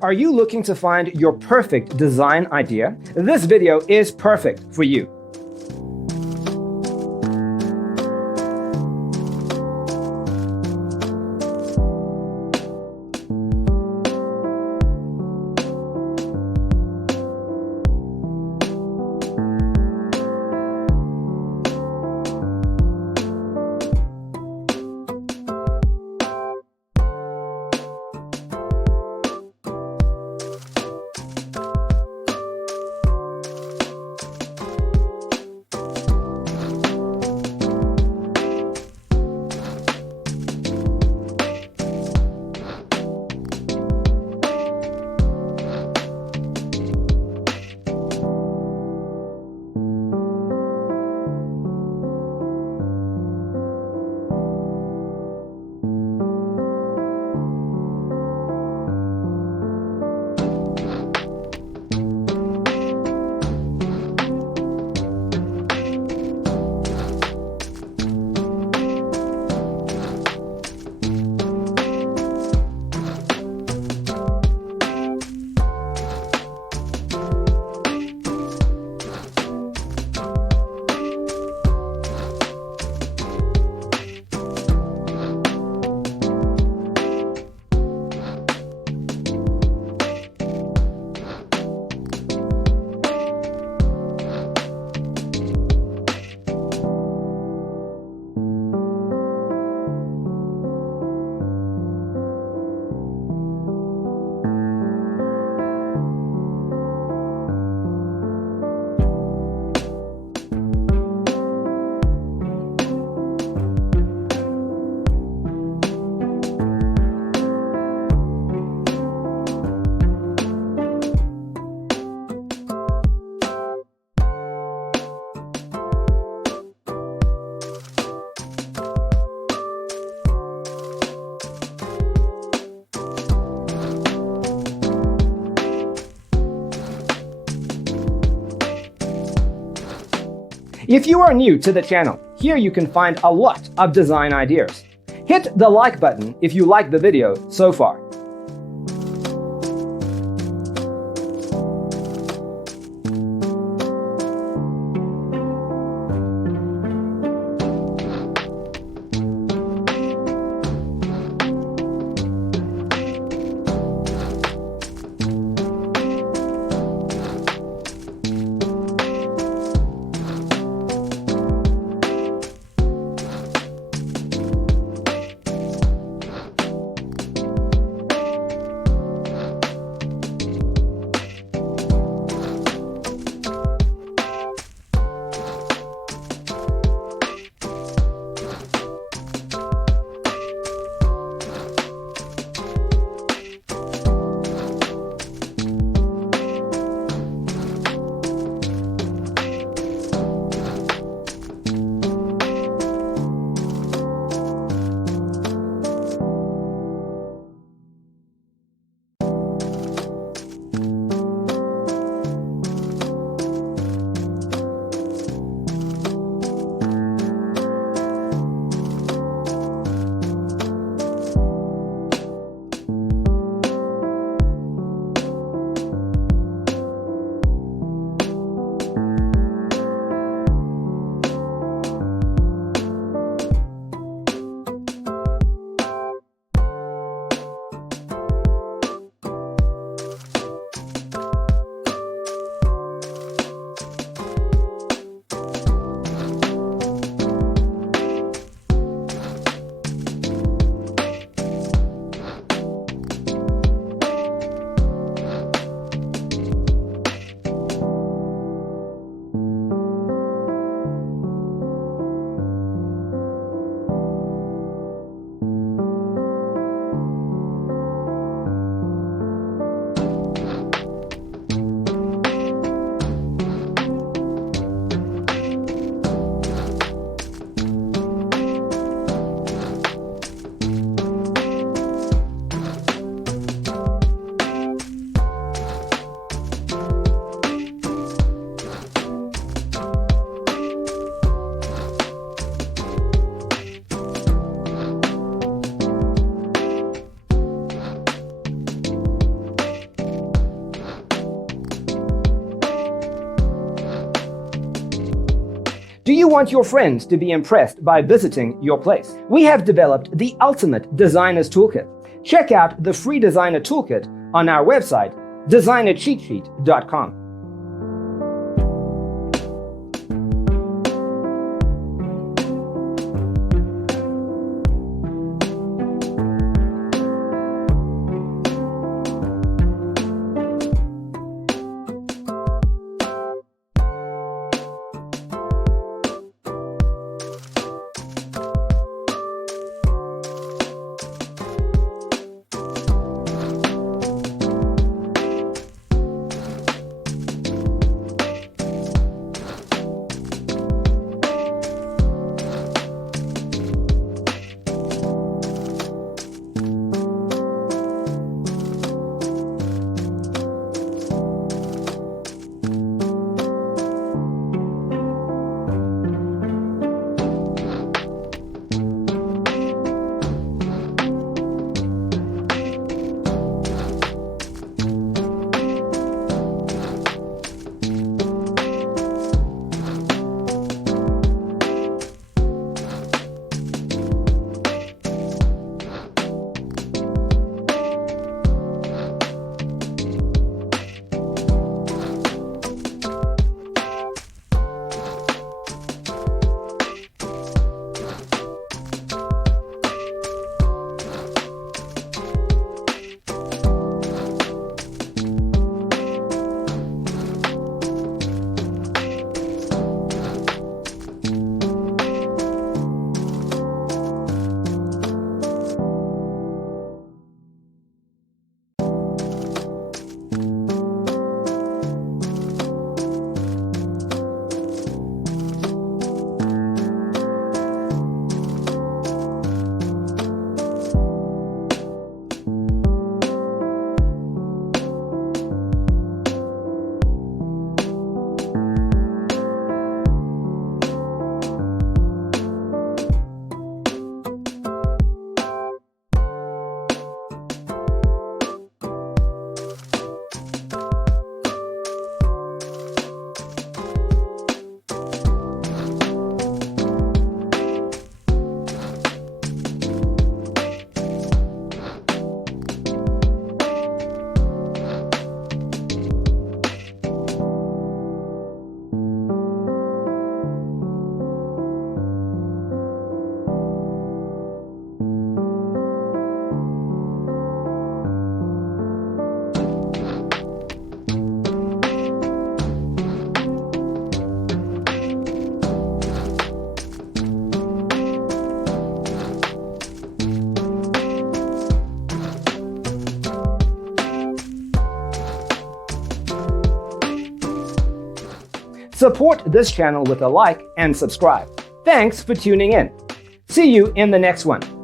Are you looking to find your perfect design idea? This video is perfect for you. If you are new to the channel, here you can find a lot of design ideas. Hit the like button if you like the video so far. Do you want your friends to be impressed by visiting your place? We have developed the ultimate designer's toolkit. Check out the free designer toolkit on our website, designercheatsheet.com. Support this channel with a like and subscribe. Thanks for tuning in. See you in the next one.